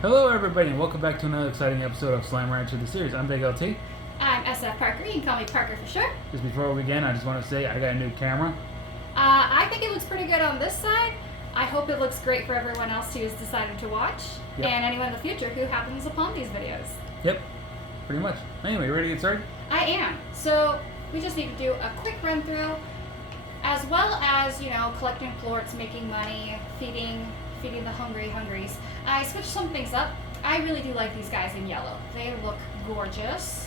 Hello everybody and welcome back to another exciting episode of Slime Rancher the series. I'm Big LT. I'm SFParker. You can call me Parker for short. Just before we begin, I just want to say I got a new camera. I think it looks pretty good on this side. I hope it looks great for everyone else who has decided to watch, and anyone in the future who happens upon these videos. Yep, pretty much. Anyway, ready to get started? I am. So we just need to do a quick run through, as well as, collecting plorts, making money, feeding the hungries. I switched some things up. I really do like these guys in yellow. They look gorgeous.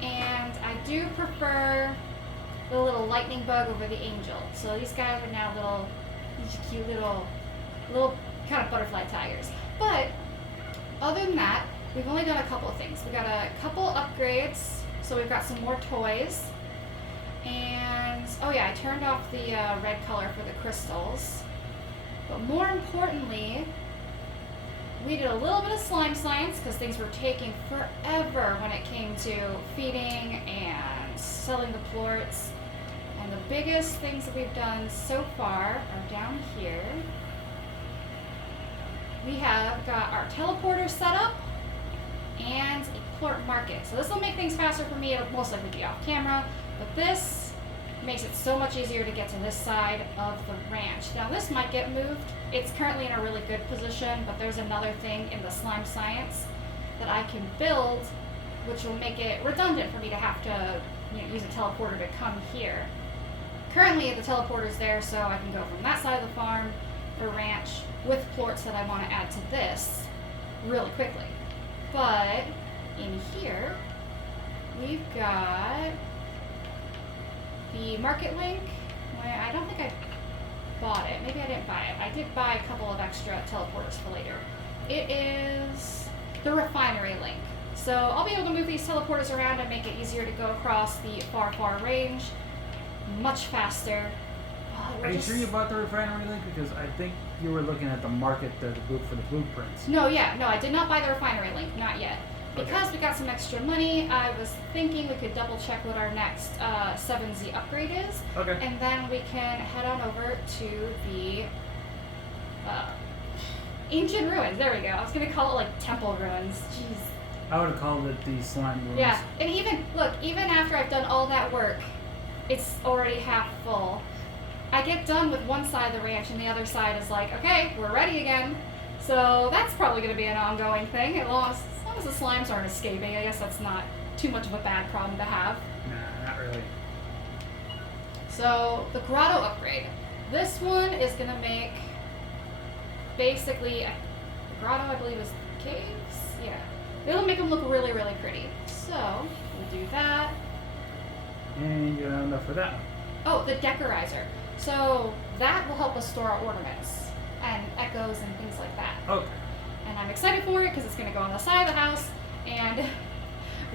And I do prefer the little lightning bug over the angel. So these guys are now these cute little kind of butterfly tigers. But other than that, we've only done a couple of things. We got a couple upgrades. So we've got some more toys. And, oh yeah, I turned off the red color for the crystals. But more importantly, we did a little bit of slime science because things were taking forever when it came to feeding and selling the plorts. And the biggest things that we've done so far are down here. We have got our teleporter set up and a plort market. So this will make things faster for me. It'll most likely be off camera, but this makes it so much easier to get to this side of the ranch. Now this might get moved. It's currently in a really good position, but there's another thing in the slime science that I can build, which will make it redundant for me to have to use a teleporter to come here. Currently the teleporter's there so I can go from that side of the farm or ranch with plorts that I want to add to this really quickly. But in here, we've got the market link. I don't think I bought it. Maybe I didn't buy it. I did buy a couple of extra teleporters for later. It is the refinery link. So I'll be able to move these teleporters around and make it easier to go across the far range much faster. Are you sure you bought the refinery link? Because I think you were looking at the market, the book for the blueprints. No, I did not buy the refinery link. Not yet. Because we got some extra money, I was thinking we could double check what our next 7Z upgrade is. Okay. And then we can head on over to the ancient ruins. There we go. I was going to call it like temple ruins. Jeez. I would have called it the slime ruins. Yeah. And even after I've done all that work, it's already half full. I get done with one side of the ranch and the other side is like, okay, we're ready again. So that's probably going to be an ongoing thing as long as the slimes aren't escaping. I guess that's not too much of a bad problem to have. Nah, not really. So the grotto upgrade. This one is going to make basically, the grotto I believe is caves? Yeah. It'll make them look really, really pretty. So we'll do that. And you don't have enough for that one. Oh, the decorizer. So that will help us store our ornaments and echoes and things like that. Okay. And I'm excited for it because it's going to go on the side of the house and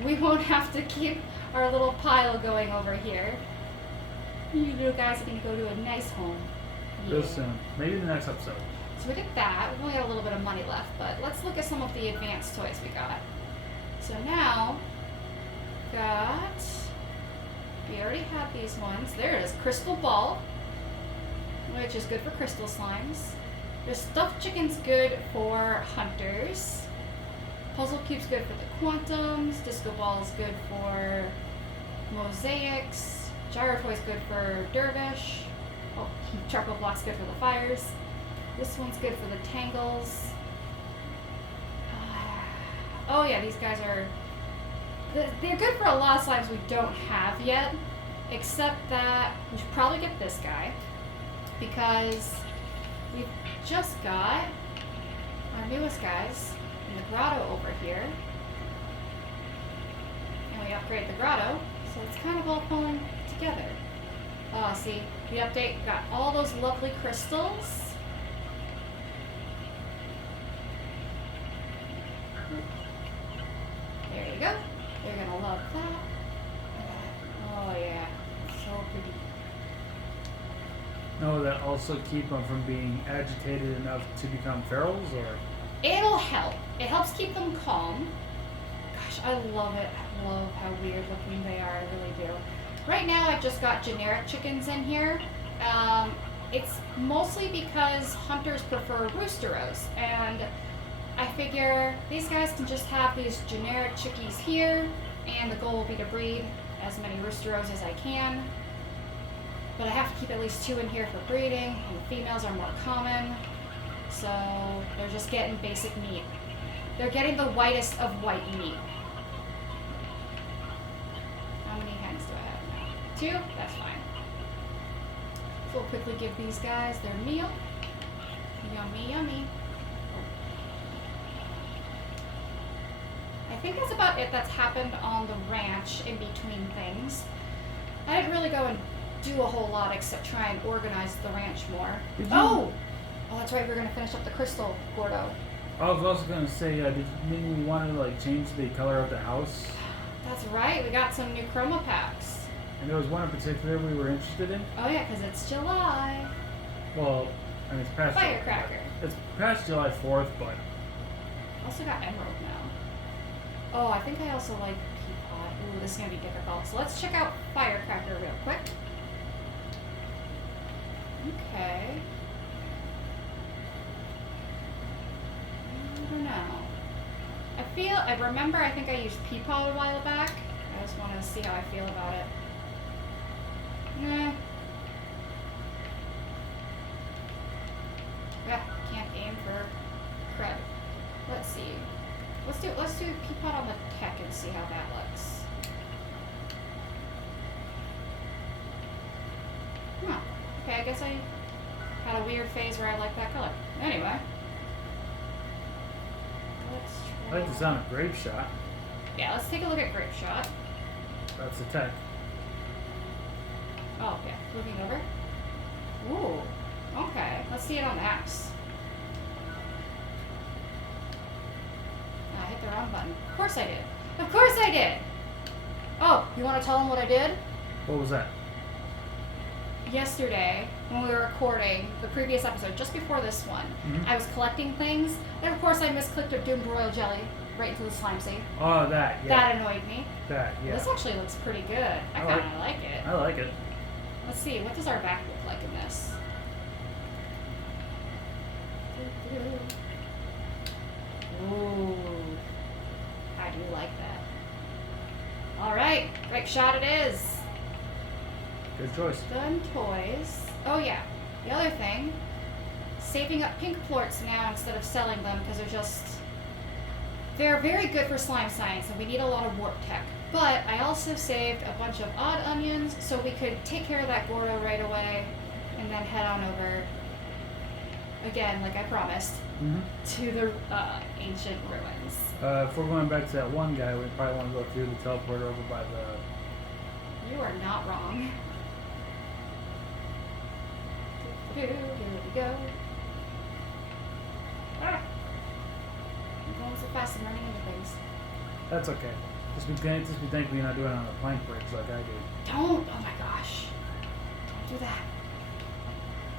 we won't have to keep our little pile going over here. You little guys are going to go to a nice home. Real soon. Maybe the next episode. So we did that. We've only got a little bit of money left, but let's look at some of the advanced toys we got. So now, we already have these ones. There it is, Crystal Ball, which is good for crystal slimes. The stuffed chicken's good for hunters. Puzzle cube's good for the quantums. Disco ball's good for mosaics. Gyro toy's good for dervish. Oh, charcoal block's good for the fires. This one's good for the tangles. Oh yeah, these guys they're good for a lot of slimes we don't have yet, except that we should probably get this guy because we've just got our newest guys in the grotto over here. And we upgrade the grotto, so it's kind of all falling together. Oh, see, the update got all those lovely crystals. There you go. You're gonna love that. Oh yeah, so pretty. No, that also keep them from being agitated enough to become ferals, or? It'll help. It helps keep them calm. Gosh, I love it. I love how weird looking they are. I really do. Right now, I've just got generic chickens in here. It's mostly because hunters prefer roosteros, and I figure these guys can just have these generic chickies here, and the goal will be to breed as many roosteros as I can. But I have to keep at least 2 in here for breeding, and the females are more common. So they're just getting basic meat. They're getting the whitest of white meat. How many hens do I have now? 2? That's fine. So we'll quickly give these guys their meal. Yummy, yummy. I think that's about it that's happened on the ranch in between things. I didn't really go and do a whole lot except try and organize the ranch more. Oh, that's right. We're gonna finish up the crystal, Gordo. I was also gonna say, didn't you want to like change the color of the house? That's right. We got some new chroma packs. And there was one in particular we were interested in. Oh yeah, because it's July. Well, I mean it's past Firecracker. It's past July 4th, but Also got emerald now. Oh, I think I also like peapod. Ooh, this is gonna be difficult. So let's check out Firecracker real quick. Okay. I don't know. I remember I think I used peapod a while back. I just want to see how I feel about it. Nah. Yeah, can't aim for cred. Let's see. Let's do peapod on the tech and see how that looks. Huh. Okay, I guess I had a weird phase where I liked that color. Anyway. Let's try. I like the sound of Grape Shot. Yeah, let's take a look at Grape Shot. That's the tech. Oh, yeah. Moving over. Ooh. Okay. Let's see it on the apps. I hit the wrong button. Of course I did. Of course I did! Oh, you want to tell them what I did? What was that? Yesterday, when we were recording the previous episode, just before this one, I was collecting things, and of course I misclicked a doomed royal jelly right into the slime sea. Oh, that, yeah. That annoyed me. That, yeah. This actually looks pretty good. I kind of like it. I like it. Let's see, what does our back look like in this? Ooh, I do like that. Alright, Grape Shot it is. Good choice. Done toys. Oh yeah, the other thing, saving up pink plorts now instead of selling them because they're very good for slime science and we need a lot of warp tech. But I also saved a bunch of odd onions so we could take care of that Gordo right away and then head on over, again, like I promised, to the ancient ruins. If we're going back to that one guy, we probably want to go through the teleporter over by the... You are not wrong. Here we go. Ah! I'm going so fast and running into things. That's okay. Just be thankful you're not doing it on a plank bridge like I do. Don't! Oh my gosh. Don't do that.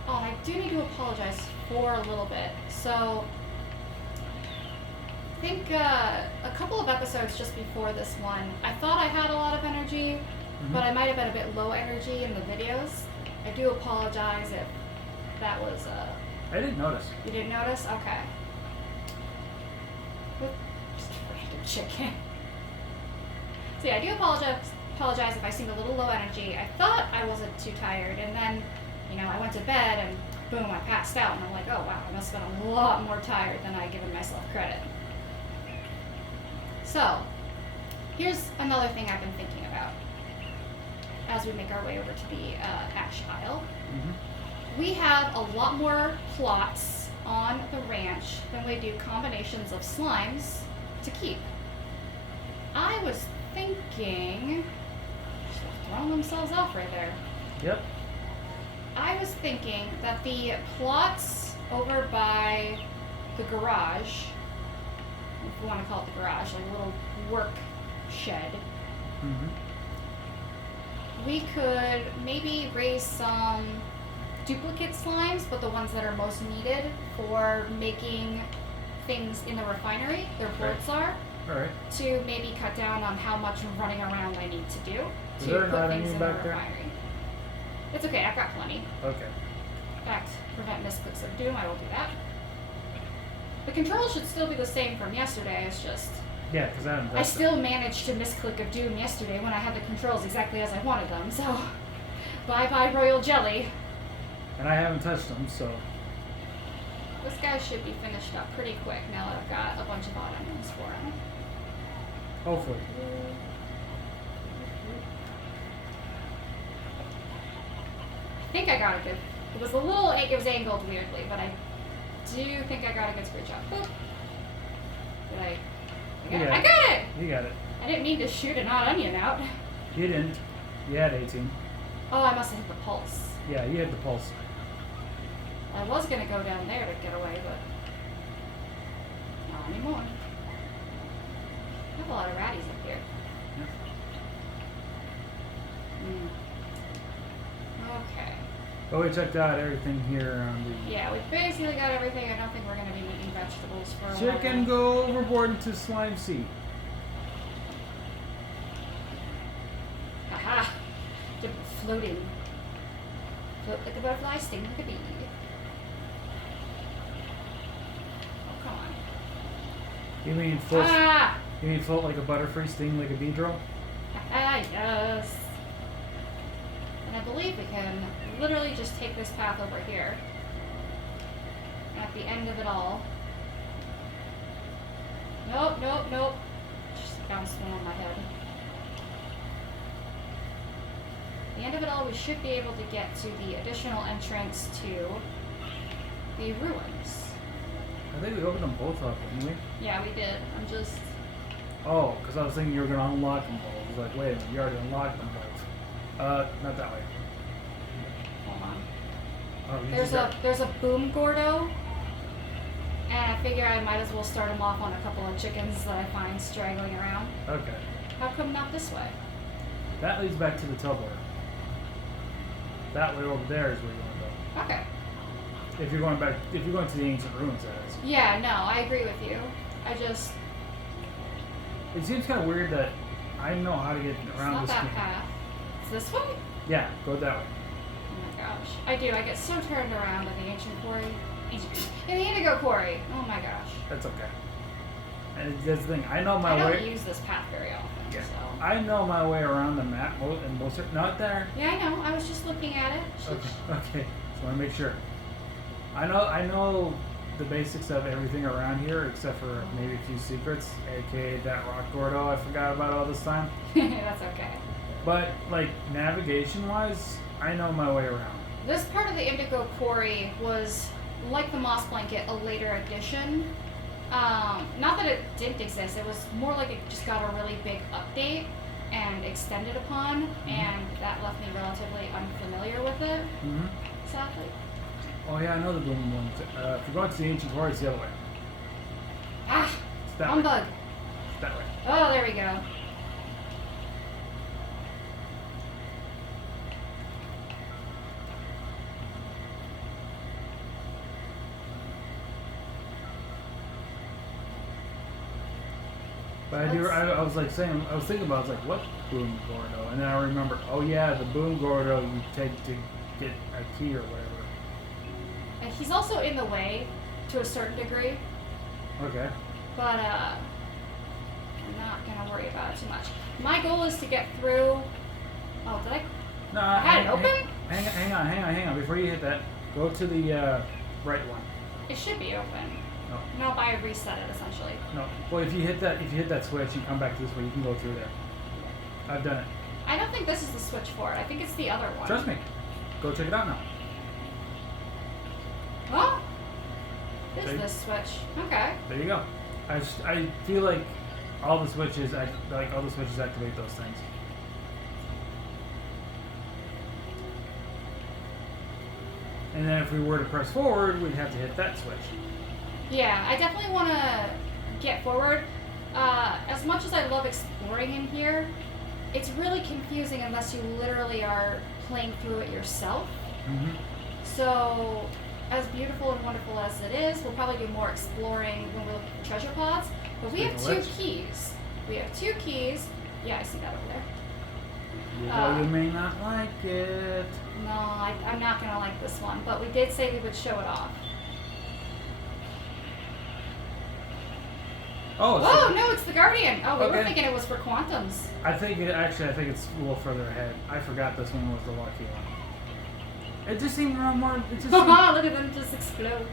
Oh, and I do need to apologize for a little bit. So, I think a couple of episodes just before this one, I thought I had a lot of energy, but I might have been a bit low energy in the videos. I do apologize if that was I didn't notice. You didn't notice? Okay. Just a random chicken. So yeah, I do apologize if I seemed a little low energy. I thought I wasn't too tired, and then, I went to bed and boom, I passed out, and I'm like, oh wow, I must have been a lot more tired than I given myself credit. So, here's another thing I've been thinking about as we make our way over to the ash aisle. We have a lot more plots on the ranch than we do combinations of slimes to keep. I was thinking, throwing themselves off right there. Yep. I was thinking that the plots over by the garage, if you want to call it the garage, like a little work shed, we could maybe raise some duplicate slimes, but the ones that are most needed for making things in the refinery, their ports are, to maybe cut down on how much running around I need to do to put things in the refinery. It's okay, I've got plenty. Okay. In fact, prevent misclicks of doom, I will do that. But controls should still be the same from yesterday. It's just Yeah, because I haven't I touched still managed to misclick of Doom yesterday when I had the controls exactly as I wanted them. So bye bye royal jelly. it. And I haven't touched them, so. This guy should be finished up pretty quick now that I've got a bunch of odd onions for him. Hopefully. I think I got a good. It was a little. It was angled weirdly, but I do think I got a good screw job. Boop. Did I? I got it. You got it. I didn't mean to shoot an odd onion out. You didn't. You had 18. Oh, I must have hit the pulse. Yeah, you hit the pulse. I was gonna go down there to get away, but not anymore. I have a lot of ratties up here. Yeah. Okay. But we checked out everything here on the Yeah, we basically got everything. I don't think we're gonna be eating vegetables for a while. chicken go overboard into slime sea. Aha! Just floating. Float like a butterfly, sting like a bee. Oh, come on. You mean float? Ah! You mean float like a butterfly, sting like a bee drill? Ah, yes. And I believe we can literally just take this path over here. At the end of it all. Nope, nope, nope. Just bounced one on my head. At the end of it all, we should be able to get to the additional entrance to the ruins. I think we opened them both up, didn't we? Yeah, we did. I'm just... Oh, because I was thinking you were going to unlock them both. I was like, wait a minute, you already unlocked them both. Not that way. Hold on. Oh, you There's just a boom Gordo, and I figure I might as well start him off on a couple of chickens that I find straggling around. Okay. How come not this way? That leads back to the teleporter. That way over there is where you want to Okay. go. If you're going back, if you're going to the ancient ruins, that is. Yeah, no, I agree with you. I just... It seems kind of weird that I know how to get It's around not this that game. path. It's this way? Yeah, go that way. Oh my gosh. I do. I get so turned around in the ancient quarry. In the indigo quarry. Oh my gosh. That's okay. And that's the thing. I know my I don't way. use this path very often, Yeah. so... I know my way around the map, and most not there. Yeah, I know. I was just looking at it. Okay. Okay. Just want to make sure. I know the basics of everything around here, except for maybe a few secrets, aka that rock Gordo I forgot about all this time. That's okay. But like navigation-wise, I know my way around. This part of the indigo quarry was, like the moss blanket, a later addition. Not that it didn't exist, it was more like it just got a really big update and extended upon, and that left me relatively unfamiliar with it, sadly. Oh yeah, I know the blooming one. If you're going to the ancient quarry, it's the other way. Ah! It's that way. Humbug! It's that way. Oh, there we go. But I was like saying, I was thinking about, I was like, what boom Gordo? And then I remember, oh yeah, the boom Gordo you take to get a key or whatever. And he's also in the way, to a certain degree, Okay. but I'm not going to worry about it too much. My goal is to get through... Oh, did I? No, I had it open? Hang on. Before you hit that, go to the right one. It should be open. No. Nope, I reset it, essentially. No. Well, if you hit that switch, you come back to this way. You can go through there. I've done it. I don't think this is the switch for it. I think it's the other one. Trust me. Go check it out now. Oh? Is See? this switch? Okay. There you go. I feel like all the switches activate those things. And then if we were to press forward, we'd have to hit that switch. Yeah, I definitely want to get forward. As much as I love exploring in here, it's really confusing unless you literally are playing through it yourself. Mm-hmm. So, as beautiful and wonderful as it is, we'll probably do more exploring when we're looking for treasure pods. But we have two keys. We have two keys. Yeah, I see that over there. You may not like it. No, I'm not going to like this one. But we did say we would show it off. Oh, Whoa, no, it's the Guardian. Oh, we were Okay. thinking it was for Quantums. I think it's a little further ahead. I forgot this one was the lucky one. It just seemed more. It just seemed, Look at them just explode.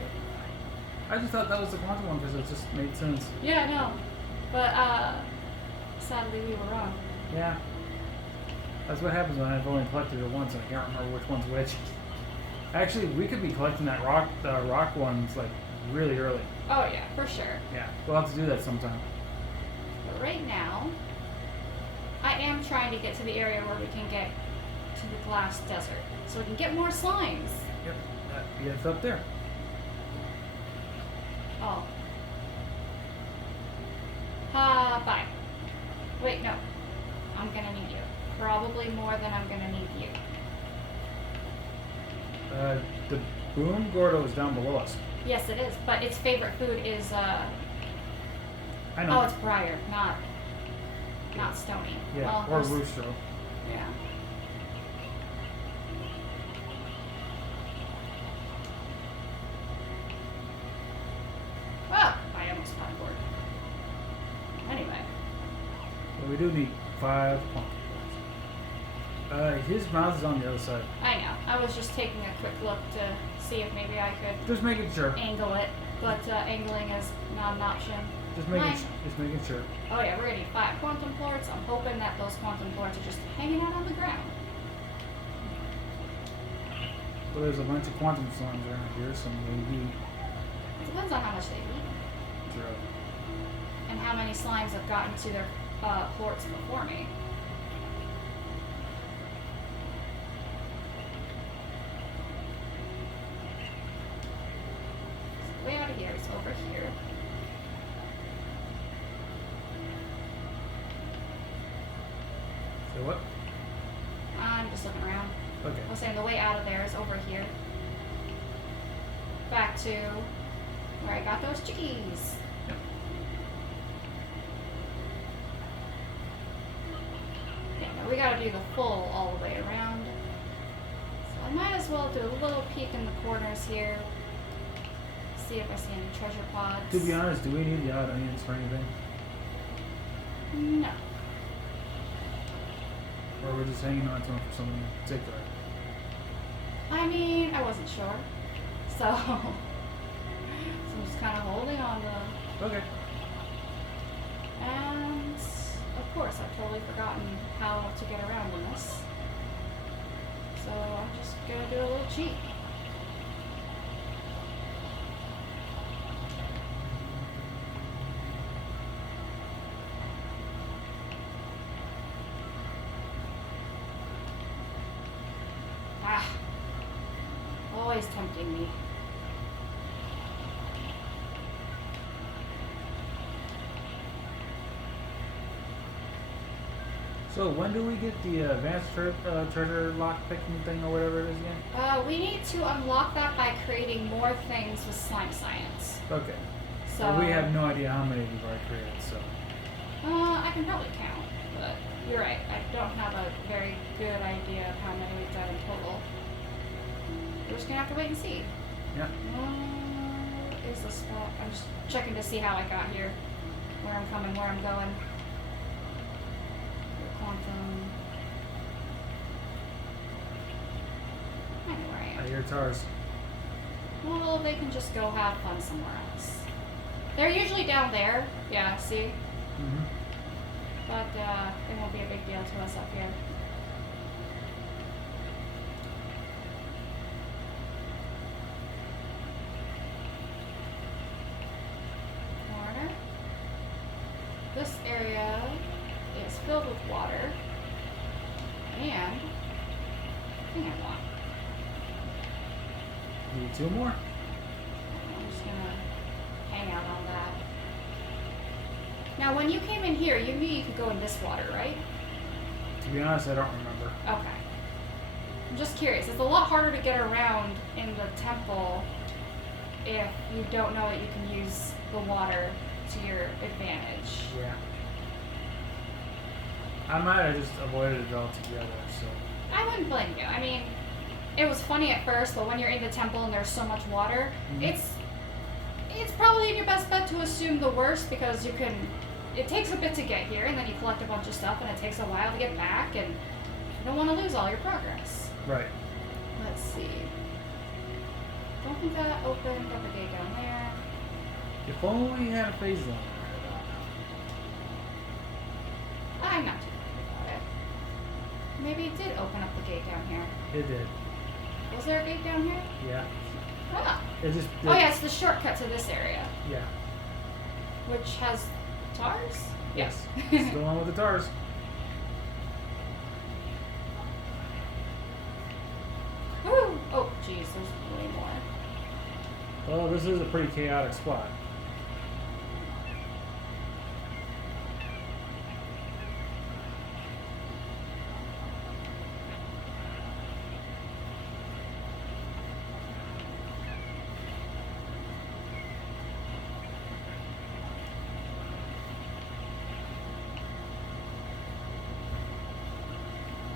I just thought that was the quantum one because it just made sense. Yeah, I know. But, sadly we were wrong. Yeah. That's what happens when I've only collected it once and I can't remember which one's which. Actually, we could be collecting the rock ones like really early. Oh, yeah, for sure. Yeah, we'll have to do that sometime. But right now, I am trying to get to the area where we can get to the glass desert. So we can get more slimes. Yep, yeah, it's up there. Oh. Bye. Wait, no. I'm gonna need you. Probably more than I'm gonna need you. The Boom Gordo is down below us. Yes, it is. But its favorite food is, I know. oh, it's briar, not stony. Yeah, Well, or there's- Rooster. Yeah. Ah, I almost parkoured. Anyway. But we do need 5 quantum points. His mouth is on the other side. I know. I was just taking a quick look to see if maybe I could Just making sure. angle it, but angling is not an option. Just Fine. making sure. Oh yeah, we're gonna need 5 quantum plorts. I'm hoping that those quantum plorts are just hanging out on the ground. Well, there's a bunch of quantum slimes around here, so maybe It depends on how much they eat 0. and how many slimes have gotten to their plorts before me. So way out of here, it's over here. So what? I'm just looking around. Okay. I was saying the way out of there is over here. Back to where I got those chickies. Yep. Okay, now we gotta do the full all the way around. So I might as well do a little peek in the corners here. See if I see any treasure pods. To be honest, do we need the odd onions for anything? No. Or we're just hanging on to them for something in particular? I mean, I wasn't sure. So, I'm just kind of holding on to them. Okay. And, of course, I've totally forgotten how to get around in this. So, I'm just gonna do a little cheat. Ah. Always tempting me. So when do we get the advanced treasure lock picking thing or whatever it is again? We need to unlock that by creating more things with slime science. Okay. So Well, we have no idea how many we've already created, so. I can probably count, but you're right. I don't have a very good idea of how many we've done in total. We're just gonna have to wait and see. Yeah. Where is the spot? I'm just checking to see how I got here, where I'm coming, where I'm going. Quantum. I know where I I am. hear tars. Well, they can just go have fun somewhere else. They're usually down there. Yeah, see? Mm-hmm. But it won't be a big deal to us up here. Corner. This area is filled with water. And thing I want. Need 2 more? I'm just gonna hang out on that. Now, when you came in here, you knew you could go in this water, right? To be honest, I don't remember. Okay. I'm just curious. It's a lot harder to get around in the temple if you don't know that you can use the water to your advantage. Yeah. I might have just avoided it altogether, so. I wouldn't blame you. I mean, it was funny at first, but when you're in the temple and there's so much water, Mhm. it's probably your best bet to assume the worst because you can. It takes a bit to get here, and then you collect a bunch of stuff, and it takes a while to get back, and you don't want to lose all your progress. Right. Let's see. Don't think that opened up a gate down there. If only we had a phase limiter. I'm not too worried about it. Maybe it did open up the gate down here. It did. Was there a gate down here? Yeah. Ah. It just. Oh yeah, it's the shortcut to this area, Yeah. which has tars. Yes. It's the one with the tars. Woo! Oh, jeez, there's way more. Well, this is a pretty chaotic spot.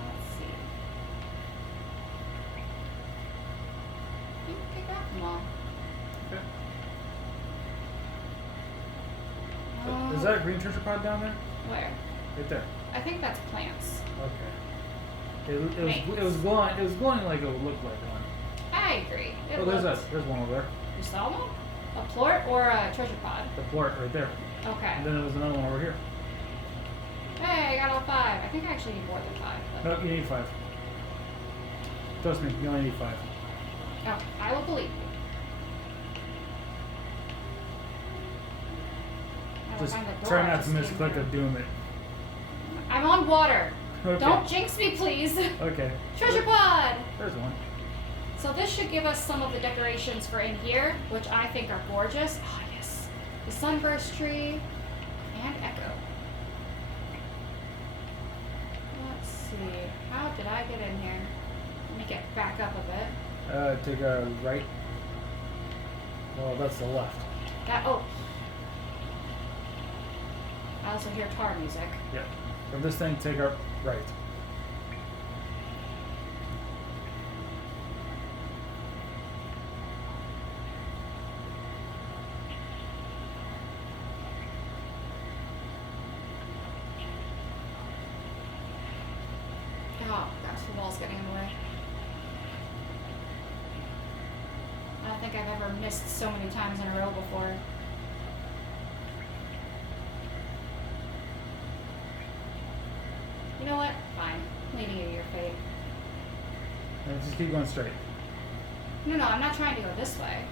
Let's see. You can pick up them all. Okay. Is that a green treasure pod down there? Where? Right there. I think that's plants. Okay. It Thanks. was glowing. It was glowing like it would look like one. I agree. It Oh, there's one over there. You saw one? A plort or a treasure pod? The plort right there. Okay. And then there was another one over here. Hey, I got all 5. I think I actually need more than 5. But... Nope, you need 5. Trust me, you only need 5. Oh, I will believe you. I will Just find the door try I not to just miss came click through. of doom it. I'm on water. Okay. Don't jinx me, please. Okay. Treasure pod! There's one. So this should give us some of the decorations for in here, which I think are gorgeous. Oh, yes. The sunburst tree and echo. Let's see. How did I get in here? Let me get back up a bit. Take a right. Well, that's the left. Oh. I also hear tar music. Yeah. From this thing, take a right. Oh gosh, the wall's getting in the way. I don't think I've ever missed so many times in a row before. You know what? Fine. I'm leaving you to your fate. And just keep going straight. No, I'm not trying to go this way.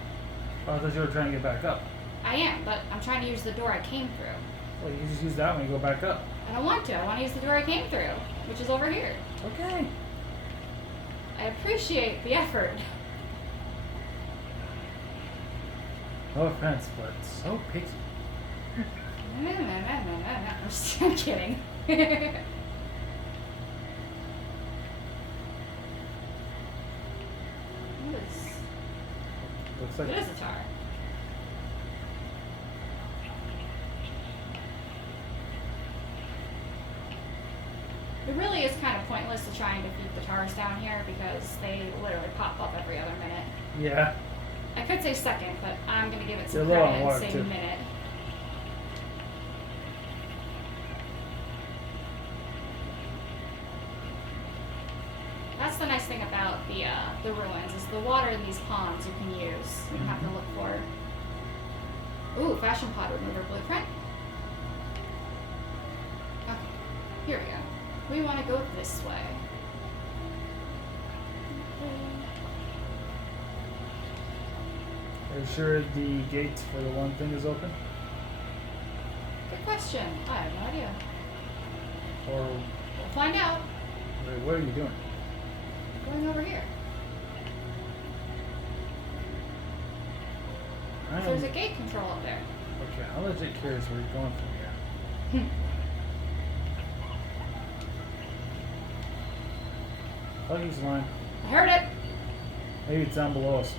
Oh, I thought you were trying to get back up. I am, but I'm trying to use the door I came through. Well, you can just use that when you go back up. I don't want to. I want to use the door I came through, which is over here. Okay. I appreciate the effort. No offense, but so picky. I'm kidding. What is... Looks like It is a tar. It really is kind of pointless to try and defeat the tars down here because they literally pop up every other minute. Yeah. I could say second, but I'm going to give it some They're low on credit and water, say too. minute. That's the nice thing about the ruins is the water in these ponds you can use. You don't have to look for. Ooh, fashion pod remover blueprint. Okay, here we go. We want to go this way. Are you sure the gate for the one thing is open? Good question. I have no idea. Or We'll find out. wait, what are you doing? Going over here. There's a gate control up there. Okay, I'm legit curious where you're going from here. I'll use line. I heard it. Maybe it's down below us.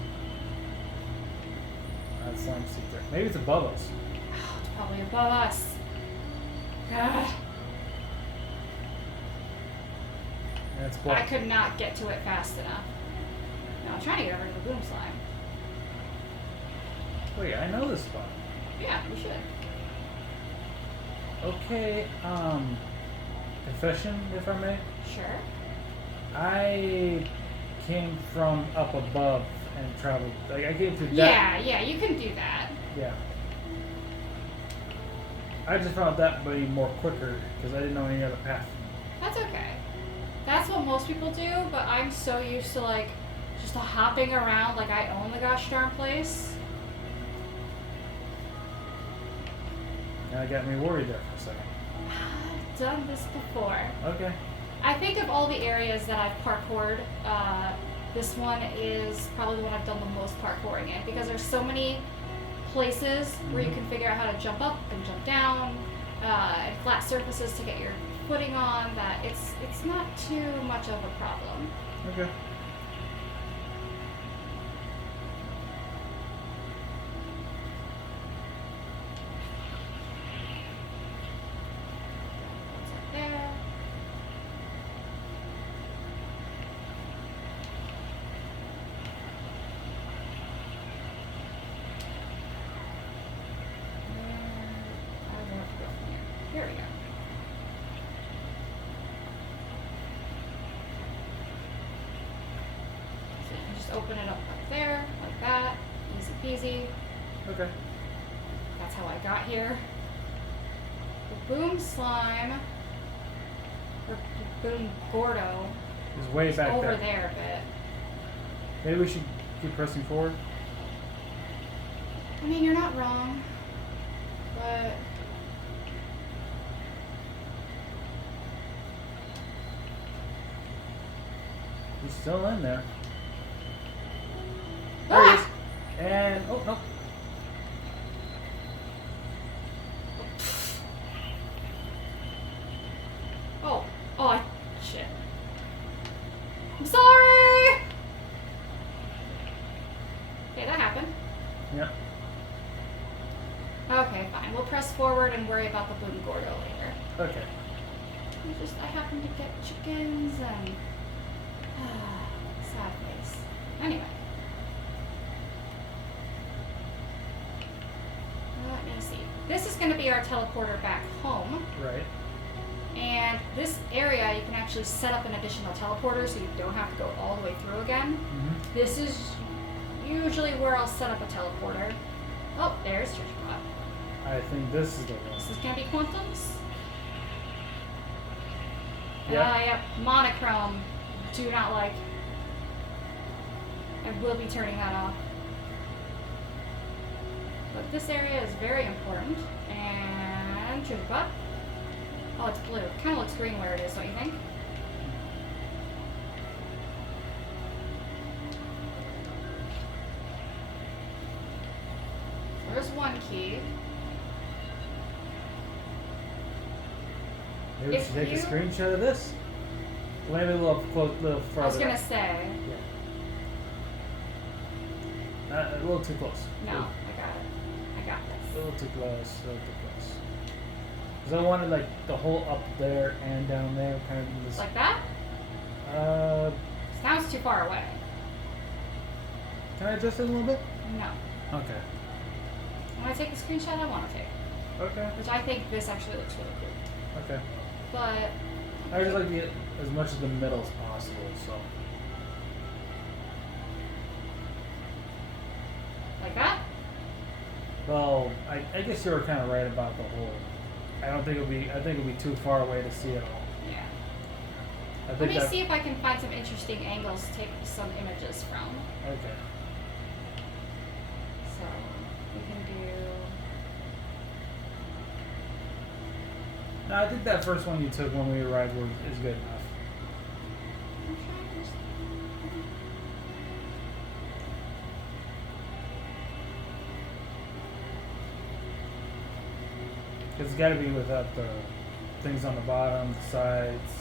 That's slime secret. Maybe it's above us. Oh, it's probably above us. God. That's I blocked. could not get to it fast enough. No, I'm trying to get over to the boom slime. Wait, I know this spot. Yeah, we should. Okay, confession, if I may. Sure. I came from up above and traveled. Like, I came through that. Yeah, you can do that. Yeah. I just found that way more quicker because I didn't know any other path. That's okay. That's what most people do, but I'm so used to like just hopping around like I own the gosh darn place. Now it got me worried there for a second. I've done this before. Okay. I think of all the areas that I've parkoured, this one is probably the one I've done the most parkouring in because there's so many places where you can figure out how to jump up and jump down, and flat surfaces to get your footing on, that it's not too much of a problem. Okay. What's up there? I want to go from here. Here we go. So you can just open it up there, like that. Easy peasy. Okay. That's how I got here. The boom slime, or the boom gordo, It's way is back over there. there a bit. Maybe we should keep pressing forward. I mean, you're not wrong, but He's still in there. There he is. ah! And oh no. Oh, shit. I'm sorry. Okay, that happened. Yep. Okay, fine. We'll press forward and worry about the boom gordo later. Okay. I happened to get chickens and sad face. Anyway. Let me see. This is going to be our teleporter back home. Right. And this area, you can actually set up an additional teleporter so you don't have to go all the way through again. Mm-hmm. This is usually where I'll set up a teleporter. Oh, there's Church Pot. I think this is the one. This is going to be Quantum's. Yep. Yep. Monochrome. Do not like. I will be turning that off. But this area is very important. And Church Pot. Oh, it's blue. Kind of looks green where it is, don't you think? There's one key. Maybe we If should take a you- screenshot of this. Maybe a little close, little further. I was gonna up. say. Yeah. A little too close. No, I got it. I got A this. little too close. A little too close. Because I wanted like the whole up there and down there, kind of in this. Like that? Uh, Now it's too far away. can I adjust it a little bit? No. Okay. When I take the screenshot I want to take. Okay. Which I think this actually looks really cool. Okay. But I just like to get as much of the middle as possible, so. like that? Well, I guess you were kind of right about the whole. I don't think it'll be. I think it'll be too far away to see it all. Yeah. I Let think me that. see if I can find some interesting angles to take some images from. Okay. So we can do. No, I think that first one you took when we arrived is good enough. I'm trying to just- Because it's got to be without the things on the bottom, the sides.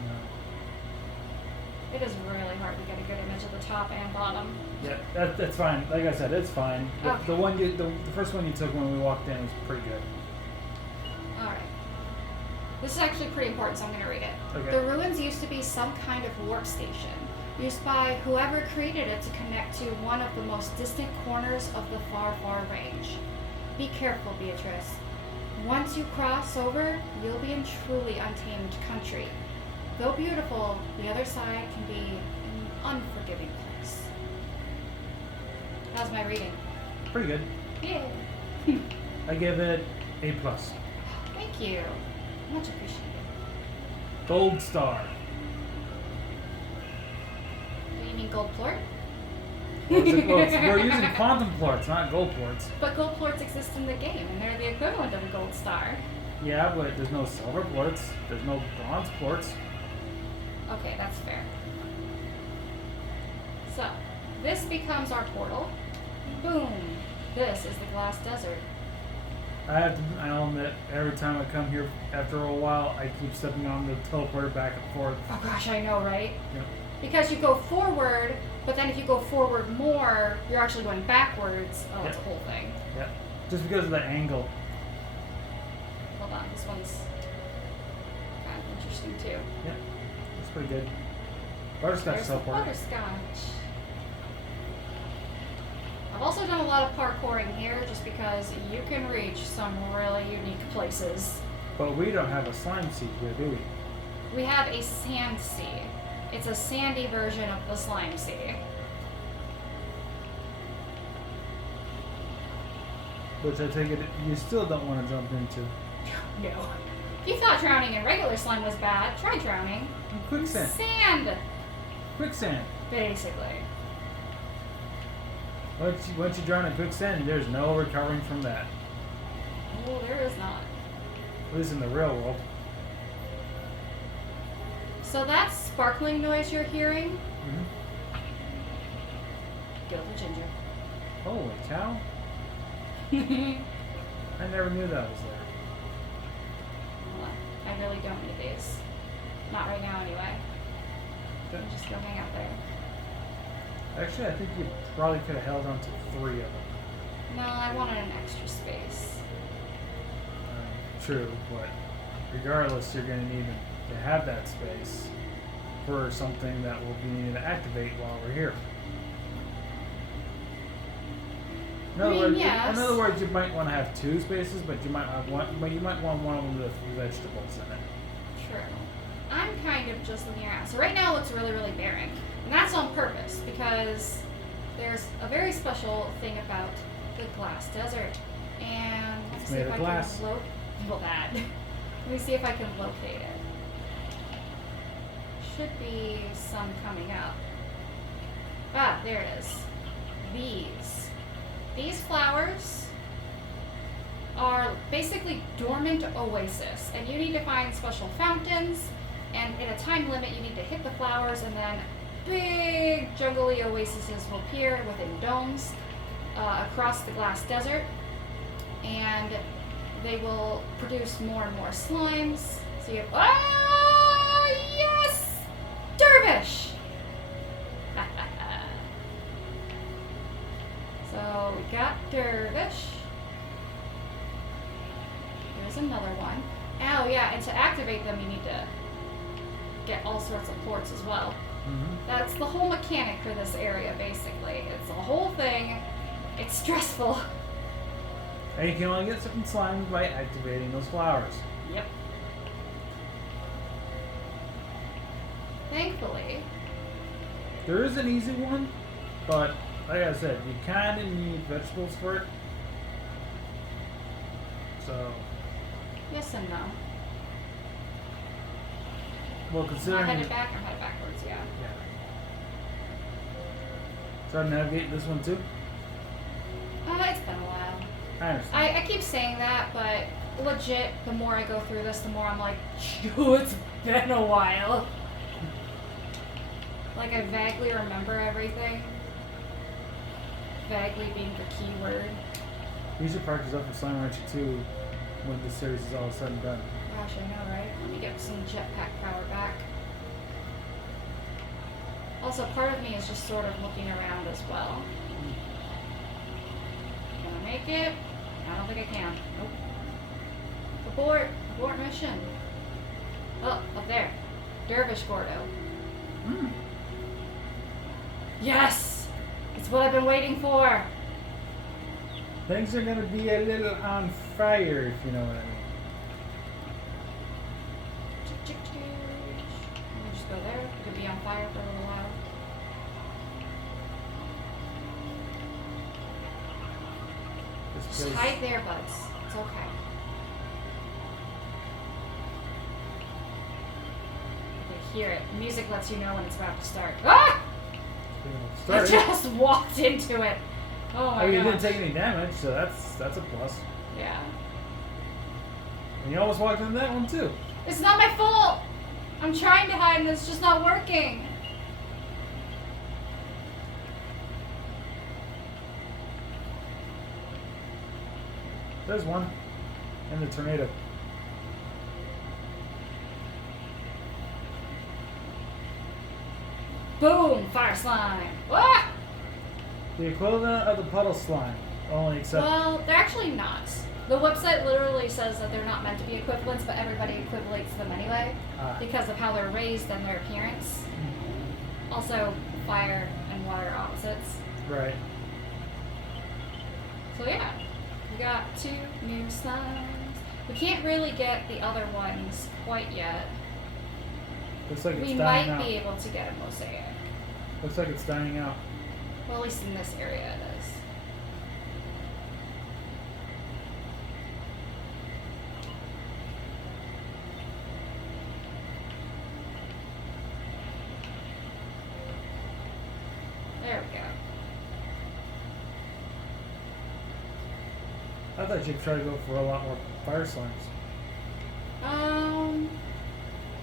You know. It is really hard to get a good image of the top and bottom. Yeah, that's fine. Like I said, it's fine. Okay. The one the first one you took when we walked in was pretty good. Alright. This is actually pretty important, so I'm going to read it. Okay. The ruins used to be some kind of warp station, used by whoever created it to connect to one of the most distant corners of the far, far range. be careful, Beatrice. Once you cross over, you'll be in truly untamed country. Though beautiful, the other side can be an unforgiving place. How's my reading? Pretty good. Yeah. I give it A+. plus. Thank you. Much appreciated. Gold star. Do you mean gold plort? We're using quantum plorts, not gold plorts. But gold plorts exist in the game, and they're the equivalent of a gold star. Yeah, but there's no silver plorts. There's no bronze plorts. Okay, that's fair. So, this becomes our portal. Boom. This is the glass desert. I'll admit, every time I come here after a while, I keep stepping on the teleporter back and forth. Oh gosh, I know, right? Yep. Because you go forward, but then if you go forward more, you're actually going backwards. Oh, it's a whole thing. Yep. Just because of the angle. Hold on, this one's kind of interesting too. Yep. That's pretty good. Butterscotch There's the teleporter. butterscotch. I've also done a lot of parkouring here just because you can reach some really unique places. But we don't have a slime sea here, do we? We have a sand sea. It's a sandy version of the slime sea. Which I take it you still don't want to jump into. No. If you thought drowning in regular slime was bad, try drowning. Quicksand. Sand! Quicksand. Basically. Once you drown in quicksand, there's no recovering from that. Oh, there is not. At least in the real world. So that sparkling noise you're hearing, Mm-hmm. go for Ginger. Holy cow. I never knew that was there. Hold on. I really don't need these. Not right now, anyway. Okay. Just go hang out there. Actually, I think you probably could have held on to 3 of them. No, I wanted an extra space. True, but regardless, you're going to need to have that space for something that will be needed to activate while we're here. In other words, you might want to have 2 spaces, but you might have you might want one of them with vegetables in it. True. I'm kind of just looking around. So right now it looks really, really barren. And that's on purpose because there's a very special thing about the glass desert. And It's see made if of I glass. can Let me see if I can locate it. Should be some coming up. Ah, there it is. These flowers are basically dormant oasis, and you need to find special fountains, and in a time limit you need to hit the flowers, and then big jungly oases will appear within domes across the glass desert, and they will produce more and more slimes. So you have, yes! Dervish! So we got Dervish. There's another one. Oh yeah, and to activate them you need to get all sorts of ports as well. Mm-hmm. That's the whole mechanic for this area, basically. It's a whole thing. It's stressful. And you can only get certain slimes by activating those flowers. Yep. Thankfully. There is an easy one, but like I said, you kind of need vegetables for it. So. Yes and no. Well, Am I considering. headed back? I'm headed backwards, yeah. Yeah. Try to navigate this one too? It's been a while. I understand. I keep saying that, but legit, the more I go through this, the more I'm like, it's been a while. Like, I vaguely remember everything. Vaguely being the key word. You should practice up for Slime Rancher 2 when the series is all said and done. Gosh, I know, right? Let me get some jetpack power back. Also, part of me is just sort of looking around as well. Can I make it? I don't think I can. Nope. Abort! Abort mission. Oh, up there. Dervish Gordo. Mm. Yes! It's what I've been waiting for! Things are gonna be a little on fire, if you know what I mean. We'll just go there. It could be on fire for a little while. Just hide there, buds. It's okay. You can hear it. Music lets you know when it's about to start. Ah! I just walked into it. Oh my god. You didn't take any damage, so that's a plus. Yeah. And you almost walked into that one too. It's not my fault. I'm trying to hide and it's just not working. There's one. In the tornado. Boom! Fire slime. Ah! The equivalent of the puddle slime. Only except... Well, they're actually not. The website literally says that they're not meant to be equivalents, but everybody equivalates them anyway because of how they're raised and their appearance. Also, fire and water are opposites. Right. So yeah, we got 2 new slimes. We can't really get the other ones quite yet. Looks like it's We dying might out. be able to get a mosaic. Looks like it's dying out. Well, at least in this area it is. There we go. I thought you'd try to go for a lot more fire slimes.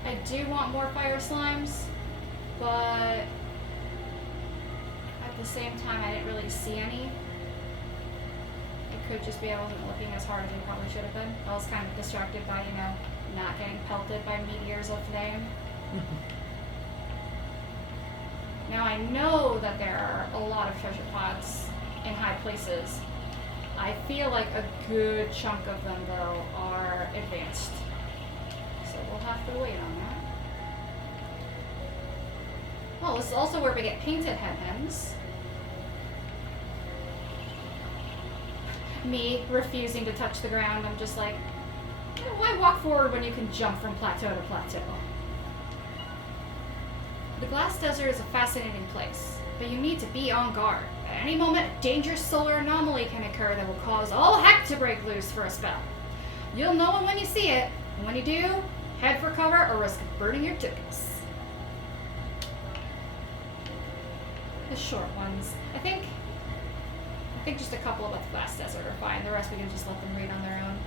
I do want more fire slimes, but at the same time, I didn't really see any. It could just be I wasn't looking as hard as I probably should have been. I was kind of distracted by, not getting pelted by meteors of flame. Now I know that there are a lot of treasure pods in high places. I feel like a good chunk of them, though, are advanced. So we'll have to wait on that. Well, this is also where we get painted headhands. Me refusing to touch the ground, I'm just like, why walk forward when you can jump from plateau to plateau? The glass desert is a fascinating place, but you need to be on guard. At any moment, a dangerous solar anomaly can occur that will cause all heck to break loose for a spell. You'll know it when you see it, and when you do, head for cover or risk burning your tickets. The short ones. I think just a couple about the glass desert are fine. The rest we can just let them read on their own.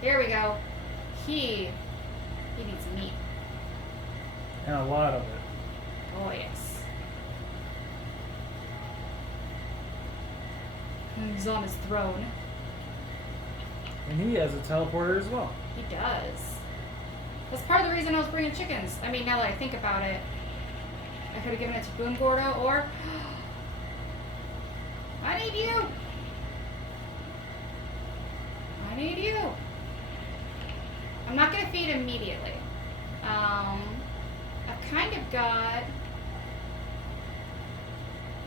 Here we go. He needs meat. And a lot of it. Oh yes. He's on his throne. And he has a teleporter as well. He does. That's part of the reason I was bringing chickens. I mean, now that I think about it, I could have given it to Boom Gordo, or I need you. I need you. I'm not gonna feed immediately. I've kind of got.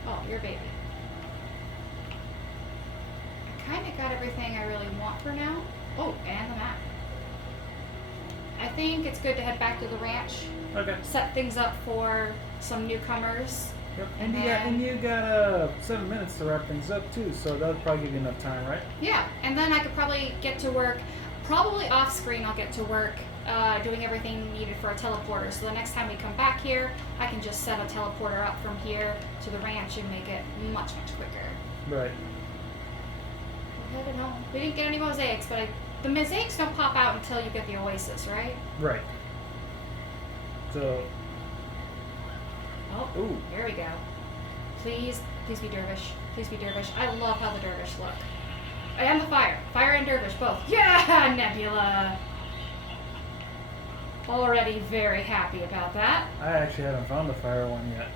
Oh, your baby. I kind of got everything I really want for now. Oh, and the map. I think it's good to head back to the ranch. Okay. Set things up for some newcomers. Yep. And And you got 7 minutes to wrap things up too, so that'll probably give you enough time, right? Yeah, and then I could probably get to work. Probably off screen, I'll get to work doing everything needed for a teleporter. So the next time we come back here, I can just set a teleporter up from here to the ranch and make it much, much quicker. Right. I don't know. We didn't get any mosaics, but the mosaics don't pop out until you get the oasis, right? Right. So. Oh, Ooh. here we go. Please be dervish. Please be dervish. I love how the dervish look. And the fire. Fire and dervish, both. Yeah, Nebula! Already very happy about that. I actually haven't found the fire one yet.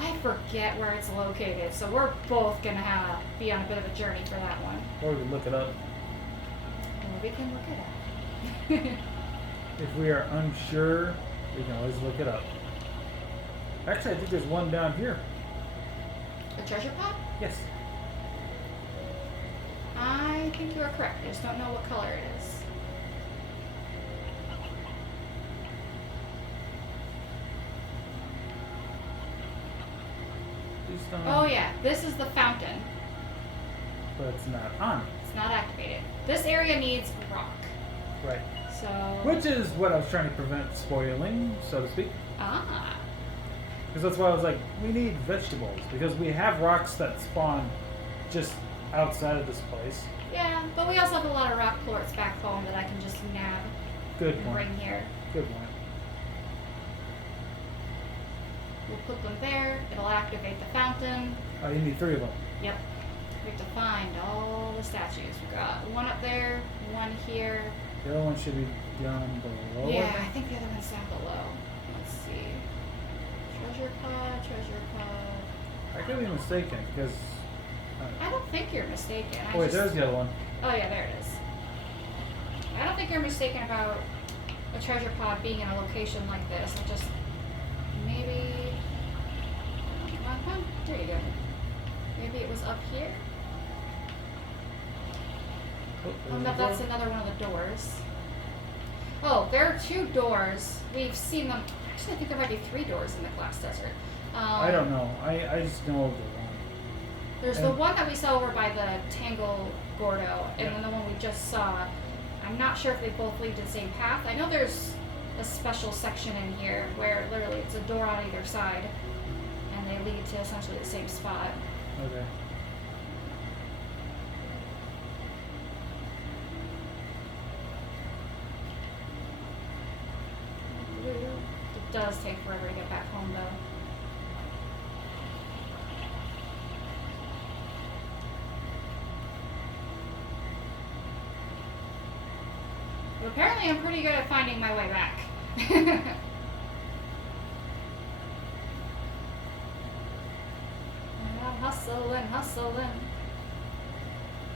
I forget where it's located, so we're both gonna be on a bit of a journey for that one. Or we can look it up. Or we can look it up. If we are unsure, we can always look it up. Actually, I think there's one down here. A treasure pod? Yes. are correct. I just don't know what color it is. Oh yeah, this is the fountain. But it's not on. It's not activated. This area needs rock. Right. So. Which is what I was trying to prevent spoiling, so to speak. Ah. Because that's why I was like, we need vegetables. Because we have rocks that spawn just outside of this place. Yeah, but we also have a lot of rock plorts back home that I can just nab Good and point. bring here. Good point. We'll put them there. It'll activate the fountain. Oh, you need 3 of them. Yep. We have to find all the statues. We got one up there, one here. The other one should be down below. Yeah, I think the other one's down below. Let's see. Treasure pod, treasure pod. I could be mistaken because. I don't think you're mistaken. Oh wait, there's the other one. Oh yeah, there it is. I don't think you're mistaken about a treasure pod being in a location like this. I just maybe. Come on, there you go. Maybe it was up here. Oh, no, that's another one of the doors. Oh, there are 2 doors. We've seen them. Actually, I think there might be 3 doors in the glass desert. I don't know. I just know of the one. There's the one that we saw over by the Tangle Gordo, and Yeah. then the one we just saw. I'm not sure if they both lead to the same path. I know there's a special section in here where literally it's a door on either side, and they lead to essentially the same spot. Okay. It does take forever to get back home, though. But apparently I'm pretty good at finding my way back. I'm hustling.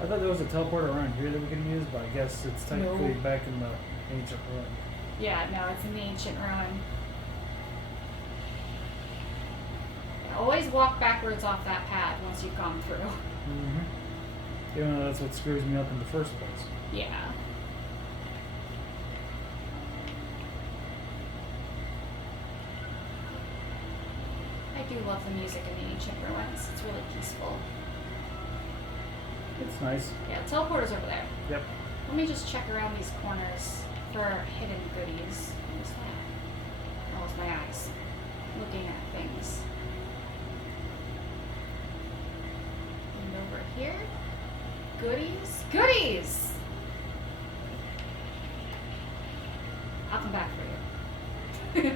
I thought there was a teleporter around here that we could use, but I guess it's technically No. back in the ancient ruin. Yeah, no, it's an ancient ruin. Always walk backwards off that path once you've gone through. Mm-hmm. Even though that's what screws me up in the first place. Yeah. I do love the music in the ancient ruins. It's really peaceful. It's nice. Yeah, the teleporter's over there. Yep. Let me just check around these corners for hidden goodies. What is that? Oh, it's my eyes. Looking at things. And over here. Goodies? Goodies! I'll come back for you.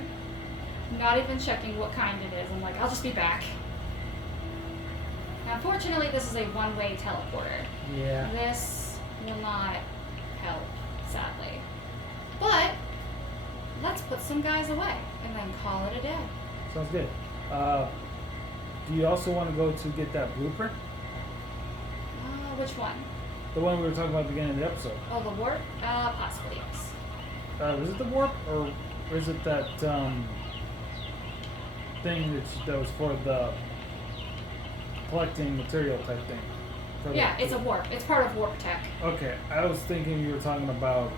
Not even checking what kind it is. I'm like, I'll just be back. Now, unfortunately, this is a one-way teleporter. Yeah. This will not help, sadly. But let's put some guys away and then call it a day. Sounds good. Do you also want to go to get that blueprint? Which one? The one we were talking about at the beginning of the episode. Oh, the warp? Possibly, yes. Is it the warp, or is it that thing that was for the collecting material type thing? Yeah, it's a warp. It's part of warp tech. Okay, I was thinking you were talking about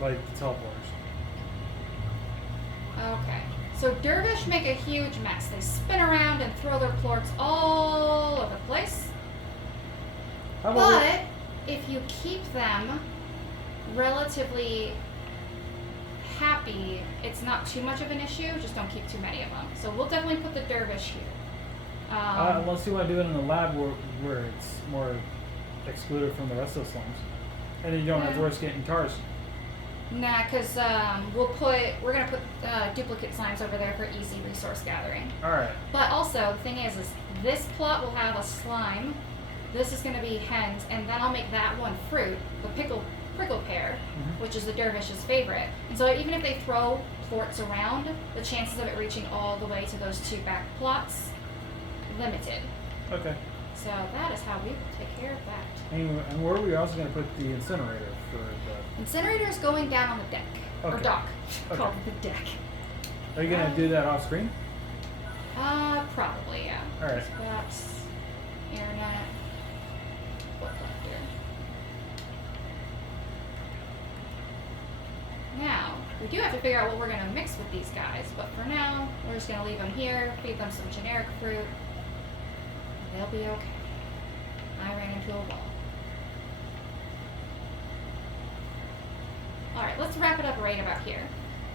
like the teleporters. Okay. So Dervish make a huge mess. They spin around and throw their plorts all over the place. How about But if you keep them relatively happy, it's not too much of an issue. Just don't keep too many of them. So we'll definitely put the Dervish here. unless you want to do it in the lab where it's more excluded from the rest of the slums, and then you don't have to Yeah. risk getting tars. Nah, because we're gonna put duplicate slimes over there for easy resource gathering. All right. But also, the thing is this plot will have a slime. This is gonna be hens, and then I'll make that one fruit, the prickle pear, which is the dervish's favorite. And so even if they throw plorts around, the chances of it reaching all the way to those 2 back plots, limited. Okay. So that is how we will take care of that. And where are we also going to put the incinerator for the? Incinerator's going down on the deck. Or Okay. dock. Okay. Called the deck. Are you going to do that off screen? Probably, yeah. All right. Perhaps internet. What collector? We do have to figure out what we're going to mix with these guys, but for now, we're just going to leave them here, feed them some generic fruit. They'll be okay. I ran into a wall. Alright, let's wrap it up right about here.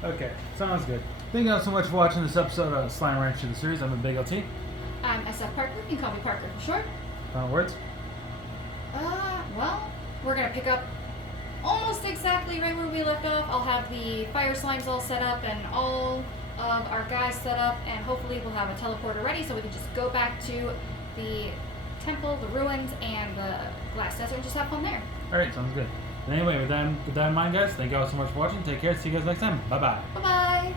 Okay, sounds good. Thank you all so much for watching this episode of Slime Ranch of the series. I'm a Big LT. I'm SFParker. You can call me Parker for short. Final words? Well, we're going to pick up almost exactly right where we left off. I'll have the fire slimes all set up and all of our guys set up, and hopefully we'll have a teleporter ready so we can just go back to the temple, the ruins, and the glass desert and just have fun there. Alright, sounds good. Anyway, with that in mind, guys, thank you all so much for watching. Take care. See you guys next time. Bye-bye. Bye-bye!